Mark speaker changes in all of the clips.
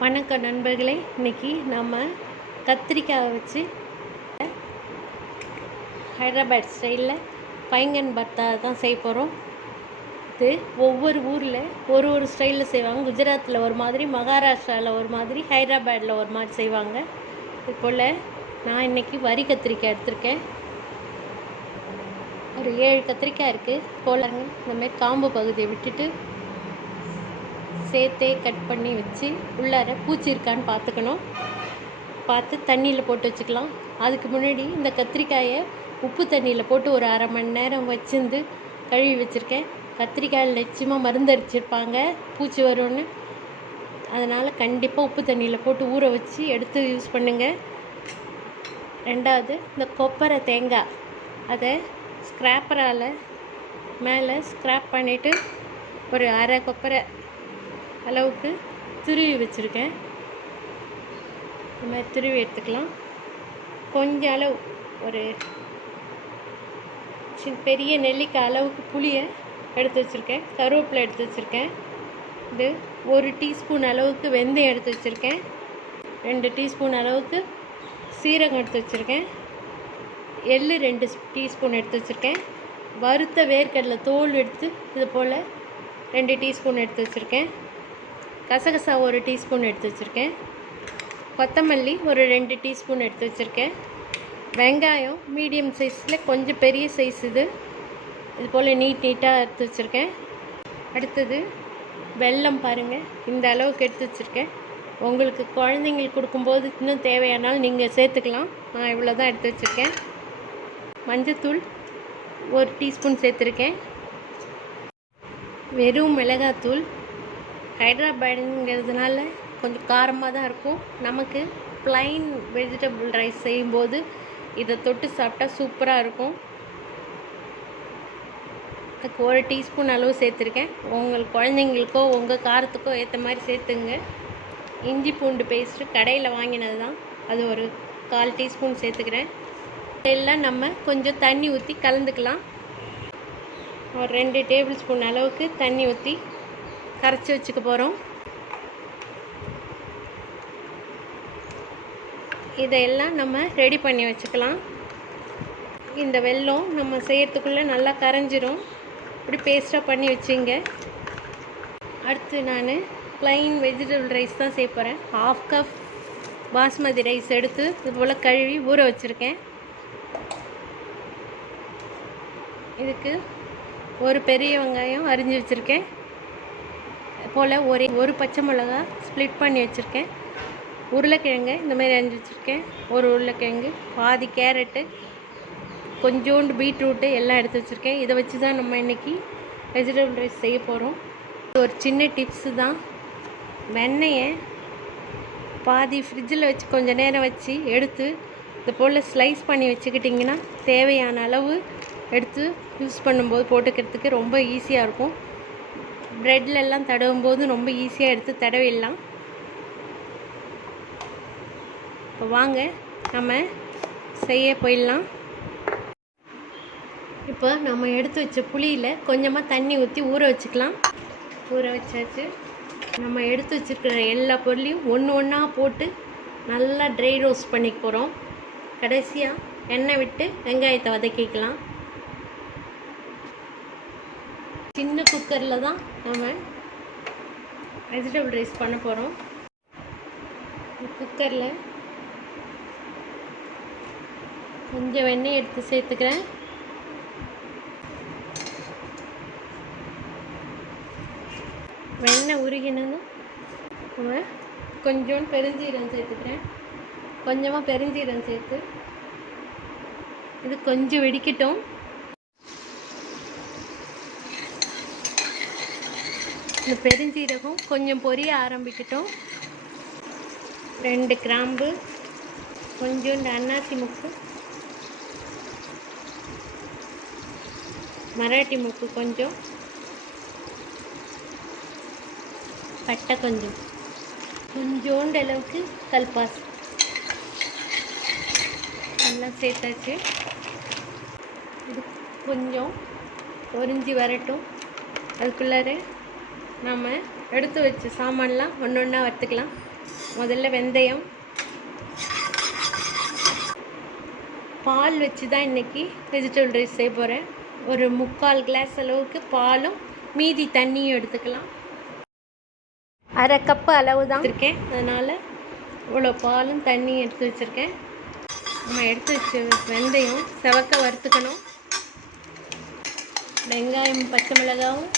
Speaker 1: வணக்கம் நண்பர்களே. இன்னைக்கு நம்ம கத்திரிக்காயை வச்சு ஹைதராபாத் ஸ்டைலில் பைங்கன் பத்தா தான் செய்ய போகிறோம் இது ஒவ்வொரு ஊரில் ஒரு ஒரு ஸ்டைலில் செய்வாங்க. குஜராத்தில் ஒரு மாதிரி மகாராஷ்டிராவில் ஒரு மாதிரி ஹைதராபாத்தில் ஒரு மாதிரி செய்வாங்க. இது போல் நான் இன்னைக்கு வரி கத்திரிக்காய் எடுத்திருக்கேன். ஒரு ஏழு கத்திரிக்காய் இருக்குது போலாங்க இந்தமாரி காம்பு பகுதியை விட்டுட்டு சேர்த்தே கட் பண்ணி வச்சு உள்ளார பூச்சி இருக்கான்னு பார்த்துக்கணும். பார்த்து தண்ணியில் போட்டு வச்சுக்கலாம். அதுக்கு முன்னாடி இந்த கத்திரிக்காயை உப்பு தண்ணியில் போட்டு ஒரு அரை மணி நேரம் வச்சுருந்து கழுவி வச்சுருக்கேன். கத்திரிக்காயில் நிச்சயமாக மருந்து அடிச்சிருப்பாங்க பூச்சி வரும்னு. அதனால் கண்டிப்பாக உப்பு தண்ணியில் போட்டு ஊற வச்சு எடுத்து யூஸ் பண்ணுங்கள் ரெண்டாவது இந்த கொப்பரை தேங்காய். அதை ஸ்க்ராப்பரால் மேலே ஸ்க்ராப் பண்ணிவிட்டு ஒரு அரை கொப்பரை அளவுக்கு துருவி வச்சுருக்கேன். இந்த மாதிரி துருவி எடுத்துக்கலாம். கொஞ்ச அளவு ஒரு சின் பெரிய நெல்லிக்காய் அளவுக்கு புளியை எடுத்து வச்சுருக்கேன். கருவேப்பிலை எடுத்து வச்சுருக்கேன். இது ஒரு டீஸ்பூன் அளவுக்கு வெந்தயம் எடுத்து வச்சுருக்கேன். ரெண்டு டீஸ்பூன் அளவுக்கு சீரகம் எடுத்து வச்சுருக்கேன். எள்ளு ரெண்டு டீஸ்பூன் எடுத்து வச்சுருக்கேன். வறுத்த வேர்க்கடலை தோல் எடுத்து இது போல் ரெண்டு டீஸ்பூன் எடுத்து வச்சுருக்கேன். கசகசா ஒரு டீஸ்பூன் எடுத்து வச்சுருக்கேன். கொத்தமல்லி ஒரு ரெண்டு டீஸ்பூன் எடுத்து வச்சுருக்கேன். வெங்காயம் மீடியம் சைஸில் கொஞ்சம் பெரிய சைஸ் இது. இது போல் நீட் நீட்டாக எடுத்து வச்சுருக்கேன். அடுத்தது வெல்லம் பாருங்கள். இந்த அளவுக்கு எடுத்து வச்சுருக்கேன். உங்களுக்கு குழந்தைங்களுக்கு கொடுக்கும்போது இன்னும் தேவையானால் நீங்கள் சேர்த்துக்கலாம். நான் இவ்வளோ தான் எடுத்து வச்சுருக்கேன். மஞ்சத்தூள் ஒரு டீஸ்பூன் சேர்த்துருக்கேன். வெறும் மிளகாத்தூள் ஹைதராபாடுங்கிறதுனால கொஞ்சம் காரமாக தான் இருக்கும். நமக்கு ப்ளைன் வெஜிடபிள் ரைஸ் செய்யும்போது இதை தொட்டு சாப்பிட்டா சூப்பராக இருக்கும். அதுக்கு ஒரு டீஸ்பூன் அளவு சேர்த்துருக்கேன். உங்கள் குழந்தைங்களுக்கோ உங்கள் காரத்துக்கோ ஏற்ற மாதிரி சேர்த்துங்க. இஞ்சி பூண்டு பேஸ்ட்டு கடையில் வாங்கினது தான் அது ஒரு கால் டீஸ்பூன் சேர்த்துக்கிறேன். எல்லாம் நம்ம கொஞ்சம் தண்ணி ஊற்றி கலந்துக்கலாம். ஒரு ரெண்டு டேபிள் ஸ்பூன் அளவுக்கு தண்ணி ஊற்றி கரைச்சி வச்சுக்க போகிறோம் இதையெல்லாம் நம்ம ரெடி பண்ணி வச்சுக்கலாம். இந்த வெல்லம் நம்ம செய்கிறதுக்குள்ளே நல்லா கரைஞ்சிரும். இப்படி பேஸ்ட்டாக பண்ணி வச்சுங்க. அடுத்து நான் ப்ளைன் வெஜிடபிள் ரைஸ் தான் செய்ய போகிறேன் ஹாஃப் கப் பாஸ்மதி ரைஸ் எடுத்து இது போல் கழுவி ஊற வச்சுருக்கேன். இதுக்கு ஒரு பெரிய வெங்காயம் அரிஞ்சு வச்சுருக்கேன். போல் ஒரே ஒரு பச்சை மிளகா ஸ்ப்ளிட் பண்ணி வச்சுருக்கேன். உருளைக்கிழங்கு இந்த மாதிரி அரைஞ்சி வச்சுருக்கேன். ஒரு உருளைக்கிழங்கு பாதி கேரட்டு கொஞ்சோண்டு பீட்ரூட்டு எல்லாம் எடுத்து வச்சுருக்கேன். இதை வச்சு தான் நம்ம இன்றைக்கி வெஜிடபிள் ரைஸ் செய்ய போகிறோம் ஒரு சின்ன டிப்ஸு தான். வெண்ணெயை பாதி ஃப்ரிட்ஜில் வச்சு கொஞ்சம் நேரம் வச்சு எடுத்து இது போல் ஸ்லைஸ் பண்ணி வச்சுக்கிட்டிங்கன்னா தேவையான அளவு எடுத்து யூஸ் பண்ணும்போது போட்டுக்கிறதுக்கு ரொம்ப ஈஸியாக இருக்கும். ப்ரெட்லெல்லாம் தடவும் போது ரொம்ப ஈஸியாக எடுத்து தடவிடலாம். இப்போ வாங்க நம்ம செய்ய போயிடலாம். இப்போ நம்ம எடுத்து வச்ச புளியில் கொஞ்சமாக தண்ணி ஊற்றி ஊற வச்சுக்கலாம். ஊற வச்சாச்சு. நம்ம எடுத்து வச்சுருக்கிற எல்லா பொருளையும் ஒன்று ஒன்றா போட்டு நல்லா ட்ரை ரோஸ்ட் பண்ணிக்க போகிறோம் கடைசியாக எண்ணெய் விட்டு வெங்காயத்தை வதக்கிக்கலாம். சின்ன குக்கரில் தான் நம்ம வெஜிடபிள் ரைஸ் பண்ண போகிறோம் குக்கரில் கொஞ்சம் வெண்ணெய் எடுத்து சேர்த்துக்கிறேன். வெண்ணெய் உருகினதும் நம்ம கொஞ்சோண்டு பெருஞ்சீரம் சேர்த்துக்கிறேன். கொஞ்சமாக பெருஞ்சீரம் சேர்த்து இது கொஞ்சம் வெடிக்கட்டும். இந்த பெருஞ்சீரகம் கொஞ்சம் பொரிய ஆரம்பிக்கட்டும். ரெண்டு கிராம்பு கொஞ்சோண்டு அன்னாசி முக்கு மராட்டி முக்கு கொஞ்சம் பட்டை கொஞ்சம். கொஞ்சோண்டு அளவுக்கு கல்பாஸ் எல்லாம் சேர்த்தாச்சு. இது கொஞ்சம் பொரிஞ்சு வரட்டும். அதுக்குள்ளார நம்ம எடுத்து வச்ச சாமான்லாம் ஒன்று ஒன்றா வறுத்துக்கலாம். முதல்ல வெந்தயம். பால் வச்சு தான் இன்றைக்கி வெஜிடபிள் ரைஸ் செய்ய போகிறேன் ஒரு முக்கால் கிளாஸ் அளவுக்கு பாலும் மீதி தண்ணியும் எடுத்துக்கலாம். அரை கப்பு அளவு தான் இருக்கேன் அதனால் இவ்வளோ பாலும் தண்ணியும் எடுத்து வச்சுருக்கேன். நம்ம எடுத்து வச்ச வெந்தயம் செவக்க வறுத்துக்கணும். வெங்காயம் பச்சை மிளகாவும்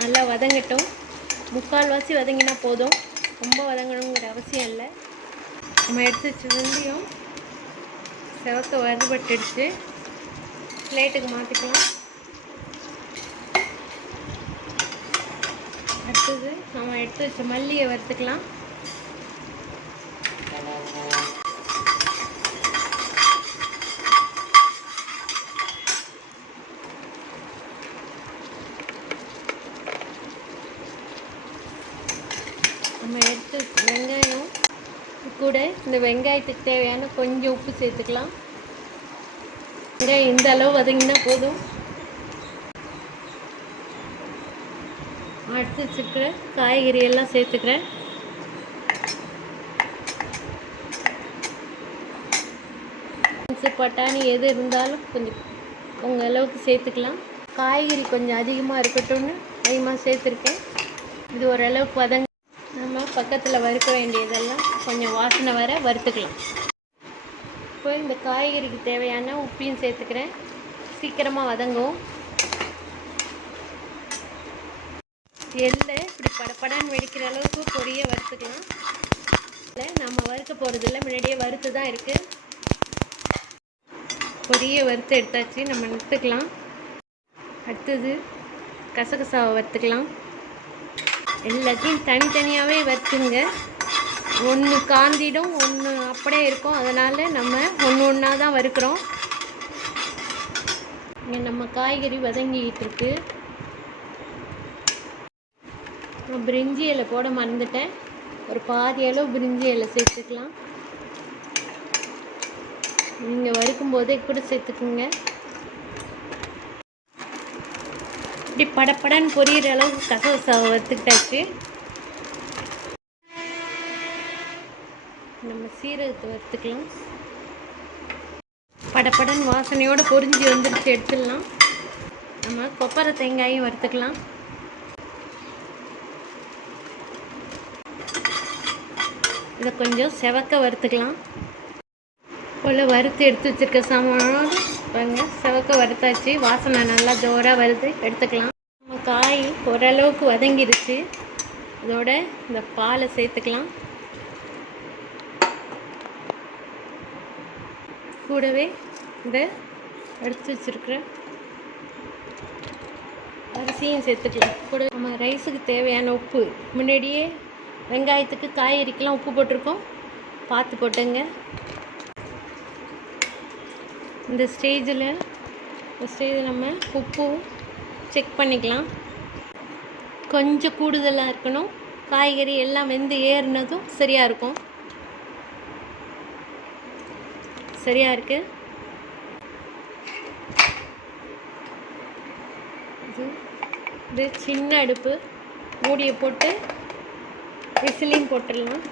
Speaker 1: நல்லா வதங்கட்டும். முக்கால்வாசி வதங்கினா போதும். ரொம்ப வதங்கணுங்கிற அவசியம் இல்லை. நம்ம எடுத்து வச்ச வெந்தயம் செவக்க வறுபட்டுடுச்சு பிளேட்டுக்கு மாற்றிக்கலாம் அடுத்தது நம்ம எடுத்து வச்ச மல்லியை வறுத்துக்கலாம் நம்ம எடுத்து வச்ச வெங்காயம் கூட இந்த வெங்காயத்துக்கு தேவையான கொஞ்சம் உப்பு சேர்த்துக்கலாம். வெங்காயம் இந்த அளவு வதங்கினா போதும். அடுத்து வச்சுருக்கிற காய்கறி எல்லாம் சேர்த்துக்கிறேன். பட்டாணி எது இருந்தாலும் கொஞ்சம் உங்கள் அளவுக்கு சேர்த்துக்கலாம். காய்கறி கொஞ்சம் அதிகமாக இருக்கட்டும்னு அதிகமாக சேர்த்துருக்கேன். இது ஓரளவுக்கு வதங்க பக்கத்தில் வறுக்க வேண்டியதெல்லாம் கொஞ்சம் வாசனை வர வறுத்துக்கலாம். இப்போ இந்த காய்கறிக்கு தேவையான உப்பையும் சேர்த்துக்கிறேன். சீக்கிரமாக வதங்கும் எள்ளை இப்படி படப்படான்னு வெடிக்கிற அளவுக்கு பொரிய வறுத்துக்கலாம். இல்லை நம்ம வறுக்க போகிறதில்ல முன்னாடியே வறுத்து தான் இருக்குது பொரிய வறுத்து எடுத்தாச்சு நம்ம நிறுத்துக்கலாம் அடுத்தது கசகசாவை வறுத்துக்கலாம். எல்லாத்தையும் தனித்தனியாகவே வறுத்துங்க ஒன்று காந்திடும் ஒன்று அப்படியே இருக்கும். அதனால் நம்ம ஒன்று ஒன்றா தான் வறுக்கிறோம். இங்கே நம்ம காய்கறி வதங்கிக்கிட்டு இருக்கு. நான் பிரிஞ்சி இலை போட மறந்துட்டேன். ஒரு பாதி அளவு பிரிஞ்சி இலை சேர்த்துக்கலாம். நீங்கள் வறுக்கும்போதே கூட சேர்த்துக்குங்க. இப்படி படப்படன்னு பொரியிற அளவுக்கு கசகசாவை வறுத்துக்கிட்டாச்சு நம்ம சீரகத்தை வறுத்துக்கலாம். படப்படன் வாசனையோடு பொரிஞ்சு வந்துருச்சு எடுத்துடலாம். நம்ம கொப்பரை தேங்காயும் வறுத்துக்கலாம். இதை கொஞ்சம் செவக்க வறுத்துக்கலாம். போல் வறுத்து எடுத்து வச்சிருக்க சாமான். பாருங்க செவக்க வறுத்தாச்சு. வாசனை நல்லா ஜோராக வருது. எடுத்துக்கலாம். நம்ம காய் ஓரளவுக்கு வதங்கிருச்சு. இதோட இந்த பாலை சேர்த்துக்கலாம். கூடவே இந்த எடுத்து வச்சுருக்கிற அரிசியும் சேர்த்துக்கலாம். கூட நம்ம ரைஸுக்கு தேவையான உப்பு. முன்னாடியே வெங்காயத்துக்கு காய்கறிக்கெலாம் உப்பு போட்டிருக்கோம். பார்த்து போட்டுங்க. இந்த ஸ்டேஜில் இந்த ஸ்டேஜில் நம்ம உப்பு செக் பண்ணிக்கலாம். கொஞ்சம் கூடுதலாக இருக்கணும். காய்கறி எல்லாம் வெந்து ஏறினதும் சரியாக இருக்கும். சரியாக இருக்குது இது சின்ன அடுப்பு. மூடியை போட்டு விசிலையும் போட்டுடலாம்.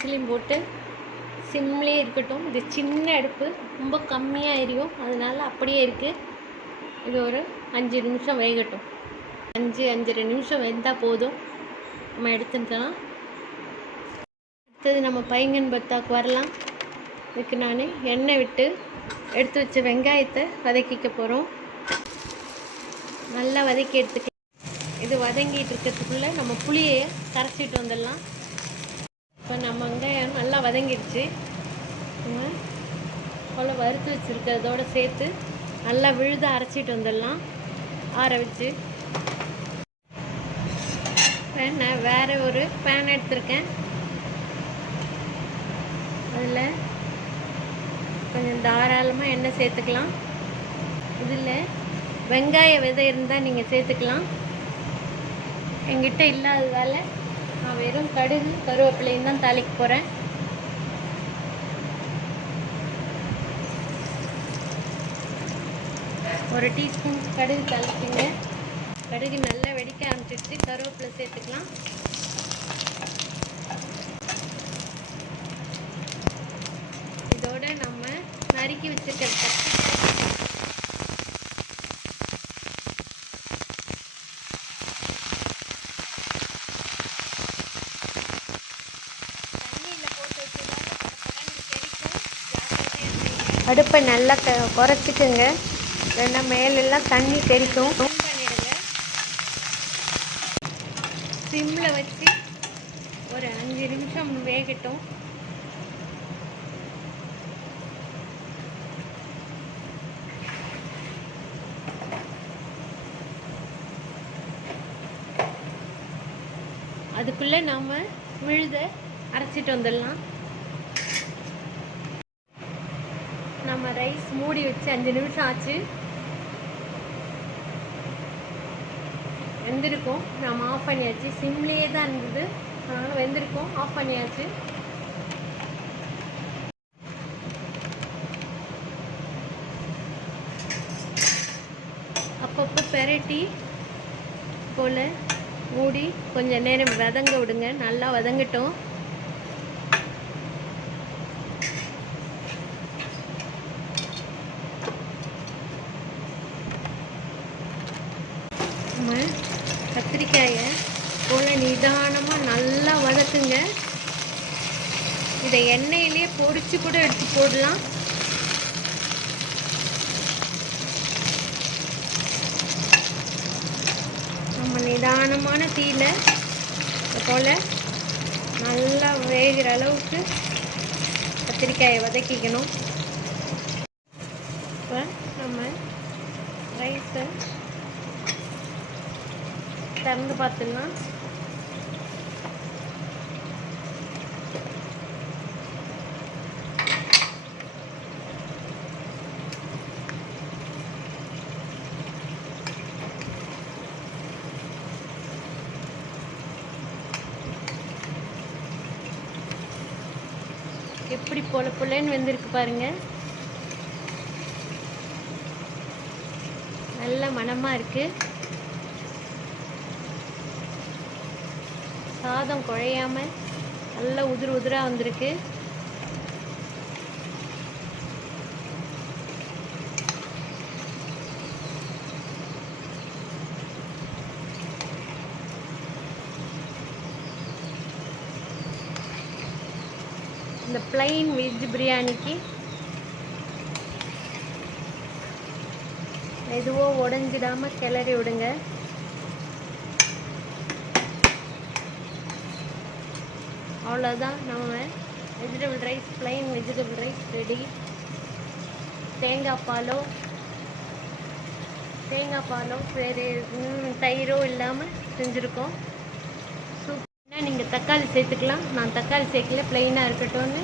Speaker 1: விசிலையும் போட்டு சிம்லேயே இருக்கட்டும். இது சின்ன அடுப்பு ரொம்ப கம்மியாக எரியும். அதனால அப்படியே இருக்குது இது ஒரு அஞ்சு நிமிஷம் வேகட்டும். அஞ்சு அஞ்சரை நிமிஷம் வெந்தால் போதும். நம்ம எடுத்துக்கலாம். அடுத்தது நம்ம பைங்கன் பத்தாக்கு வரலாம். இதுக்கு நான் எண்ணெய் விட்டு எடுத்து வச்ச வெங்காயத்தை வதக்கிக்க போகிறோம் நல்லா வதக்கி எடுத்துக்கலாம். இது வதங்கிட்டு இருக்கிறதுக்குள்ளே நம்ம புளியை கரைச்சிட்டு வந்துடலாம். இப்போ நம்ம வெங்காயம் நல்லா வதங்கிடுச்சு. போல் வறுத்து வச்சுருக்கிறதோட சேர்த்து நல்லா விழுத அரைச்சிட்டு வந்துடலாம். ஆற வச்சு. பேனை நான் வேறு ஒரு பேன் எடுத்திருக்கேன். அதில் கொஞ்சம் தாராளமாக எண்ணெய் சேர்த்துக்கலாம். இதில் வெங்காய விதை இருந்தால் நீங்கள் சேர்த்துக்கலாம். என்கிட்ட இல்லாததால் நான் வெறும் கடுகு கருவேப்பிலையும் தான் தாளிக்க போகிறேன் ஒரு டீஸ்பூன் கடுகு கலக்குங்க கடுகு நல்லா வெடிக்க ஆரம்பிச்சிருச்சு. கருவேப்பிலை சேர்த்துக்கலாம் இதோட நம்ம நறுக்கி வச்சிருக்கிற கத்திரிக்காய் தண்ணியில் போட்டு வச்சுதான் அடுப்பை நல்லா க குறைச்சிக்குங்க. இல்லைன்னா மேலெல்லாம் தண்ணி தெரிக்கும் பண்ணிடுங்க. சிம்மில் வச்சு ஒரு அஞ்சு நிமிஷம் வேகட்டும். அதுக்குள்ளே நாம் விழுத அரைச்சிட்டு வந்துடலாம் நம்ம ரைஸ் மூடி வச்சு அஞ்சு நிமிஷம் ஆச்சு. வெந்திருக்கோம். நம்ம ஆஃப் பண்ணியாச்சு. சிம்லேயே தான் இருந்தது. அதனால் வெந்திருக்கோம். ஆஃப் பண்ணியாச்சு. அப்பப்போ பெரட்டி போல் மூடி. கொஞ்சம் நேரம் வதங்க விடுங்க. நல்லா வதங்கட்டும் நம்ம கத்திரிக்காயை போல் நிதானமாக நல்லா வதக்குங்க. இதை எண்ணெயிலே பொடிச்சு கூட எடுத்து போடலாம். நம்ம நிதானமான தீயில இது போல் நல்லா வேகிற அளவுக்கு கத்திரிக்காயை வதக்கிக்கணும். இப்போ நம்ம ரைஸை திறந்து பார்த்துடலாம் எப்படி பொல பொலன்னு வெந்திருக்கு பாருங்க. நல்ல மனமாக இருக்கு. சாதம் குழையாமல் நல்ல உதிர் உதிரா வந்திருக்கு. இந்த பிளைன் வெஜ் பிரியாணிக்கு எதுவோ உடஞ்சிடாம கிளறி விடுங்க. அவ்வளோதான் நம்ம vegetable rice plain vegetable rice ready தேங்காய் பாலோ தேங்காய் பாலோ வேறு தயிரோ இல்லாமல் செஞ்சுருக்கோம். சூப்பராக நீங்கள் தக்காளி சேர்த்துக்கலாம். நான் தக்காளி சேர்க்கல ப்ளைனாக இருக்கட்டும்னு.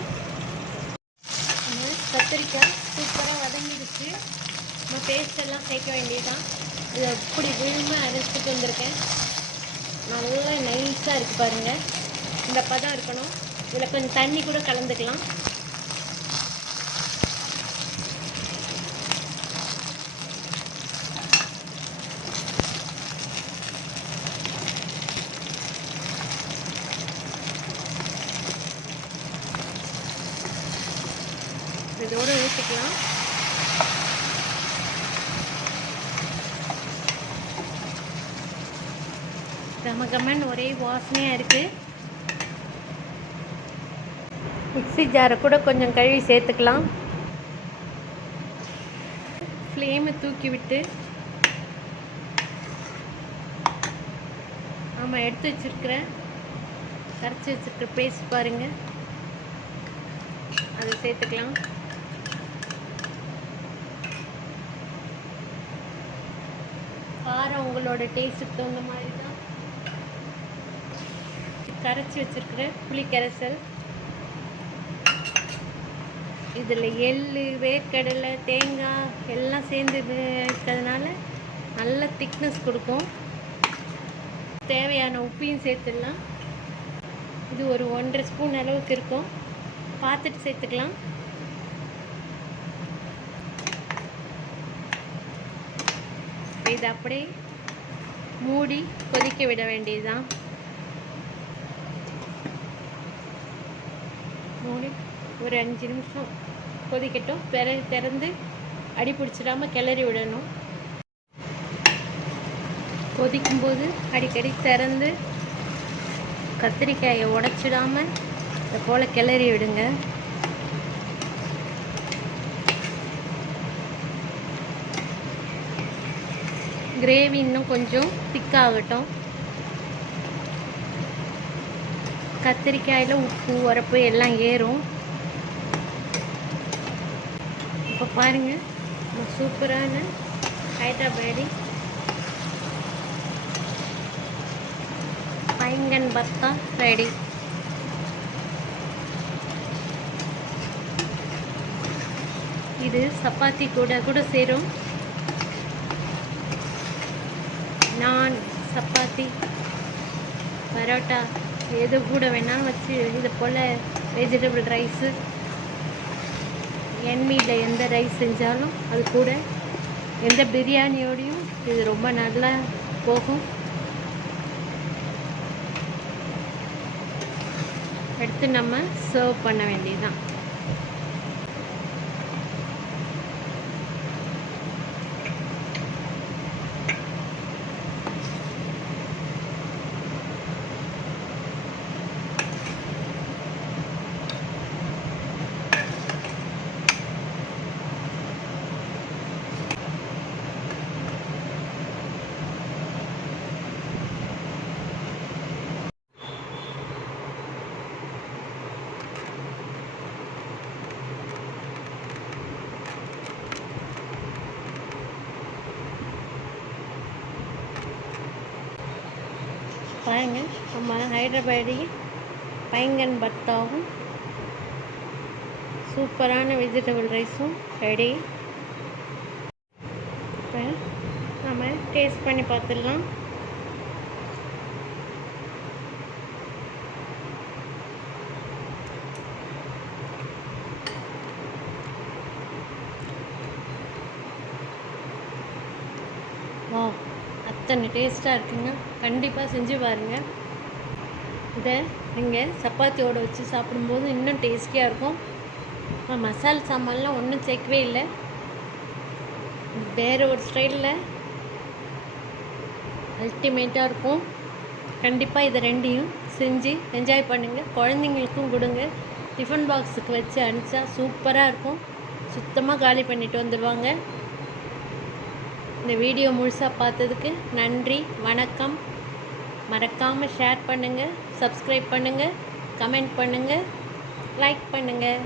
Speaker 1: கத்திரிக்காய் சூப்பராக வதங்கிடுச்சு. நம்ம பேஸ்டெல்லாம் சேர்க்க வேண்டியதான் இதை எப்படி விழுமை அரைச்சிட்டு வந்திருக்கேன். நல்லா நைஸாக இருக்குது பாருங்கள் இந்த பதம் இருக்கணும். இதில் கொஞ்சம் தண்ணி கூட கலந்துக்கலாம். இதோடு ஊற்றிக்கலாம் கம ஒரே வாசனையாக இருக்குது மிக்சி ஜாரை கூட கொஞ்சம் கழுவி சேர்த்துக்கலாம். ஃப்ளேமை தூக்கி விட்டு. ஆமாம் எடுத்து வச்சிருக்கிறேன். கரைச்சி வச்சிருக்கிற பேஸ்ட் பாருங்கள் அதை சேர்த்துக்கலாம். காரம் உங்களோட டேஸ்ட்டுக்கு தகுந்த மாதிரி தான். கரைச்சி வச்சிருக்கிற புளி கரைசல் இதில் எள்ளு வேர்க்கடலை தேங்காய் எல்லாம் சேர்ந்து இருக்கிறதுனால நல்ல திக்னஸ் கொடுக்கும். தேவையான உப்பையும் சேர்த்துடலாம். இது ஒரு ஒன்றரை ஸ்பூன் அளவுக்கு இருக்கும். பார்த்துட்டு சேர்த்துக்கலாம். இது அப்படியே மூடி கொதிக்க விட வேண்டியதுதான் மூடி ஒரு அஞ்சு நிமிஷம் கொதிக்கட்டும். பிறகு திறந்து அடி பிடிச்சிடாம கிளறி விடணும். கொதிக்கும்போது அடிக்கடி திறந்து கத்திரிக்காயை உடச்சிடாம இதை போல் கிளறி விடுங்க. கிரேவி இன்னும் கொஞ்சம் திக்காகட்டும். கத்திரிக்காயில் உப்பு உரப்பு எல்லாம் ஏறும் இப்போ பாருங்கள் சூப்பரான ஹைதராபாடி பைங்கன் பத்தா ரெடி. இது சப்பாத்தி கூட கூட சேரும். நான் சப்பாத்தி பரோட்டா எது கூட வேணாலும் வச்சு இது போல் வெஜிடபிள் ரைஸு எண்ணெயில் எந்த ரைஸ் செஞ்சாலும் அது கூட. எந்த பிரியாணியோடையும் இது ரொம்ப நல்லா போகும். எடுத்து நம்ம சர்வ் பண்ண வேண்டியதுதான். பாருங்கள் நம்ம ஹைதராபாடி பைங்கன் பத்தாவும் சூப்பரான வெஜிடபிள் ரைஸும் ரெடி இப்போ நம்ம டேஸ்ட் பண்ணி பார்த்துடலாம். வா அத்தனை டேஸ்ட்டாக இருக்குங்க. கண்டிப்பாக செஞ்சு பாருங்கள் இதை நீங்கள் சப்பாத்தியோடு வச்சு சாப்பிடும்போது இன்னும் டேஸ்டியாக இருக்கும். மசால் சாமான்லாம் ஒன்றும் சேர்க்கவே இல்லை. வேறு ஒரு ஸ்டைலில் அல்டிமேட்டாக இருக்கும். கண்டிப்பாக இதை ரெண்டையும் செஞ்சு என்ஜாய் பண்ணுங்கள் குழந்தைங்களுக்கும் கொடுங்க. டிஃபன் பாக்ஸுக்கு வச்சு அனுப்பிச்சா சூப்பராக இருக்கும். சுத்தமாக காலி பண்ணிட்டு வந்துடுவாங்க இந்த வீடியோ முழுசாக பார்த்ததுக்கு நன்றி வணக்கம். மறக்காமல் ஷேர் பண்ணுங்கள் சப்ஸ்கிரைப் பண்ணுங்கள் கமெண்ட் பண்ணுங்கள் லைக் பண்ணுங்கள்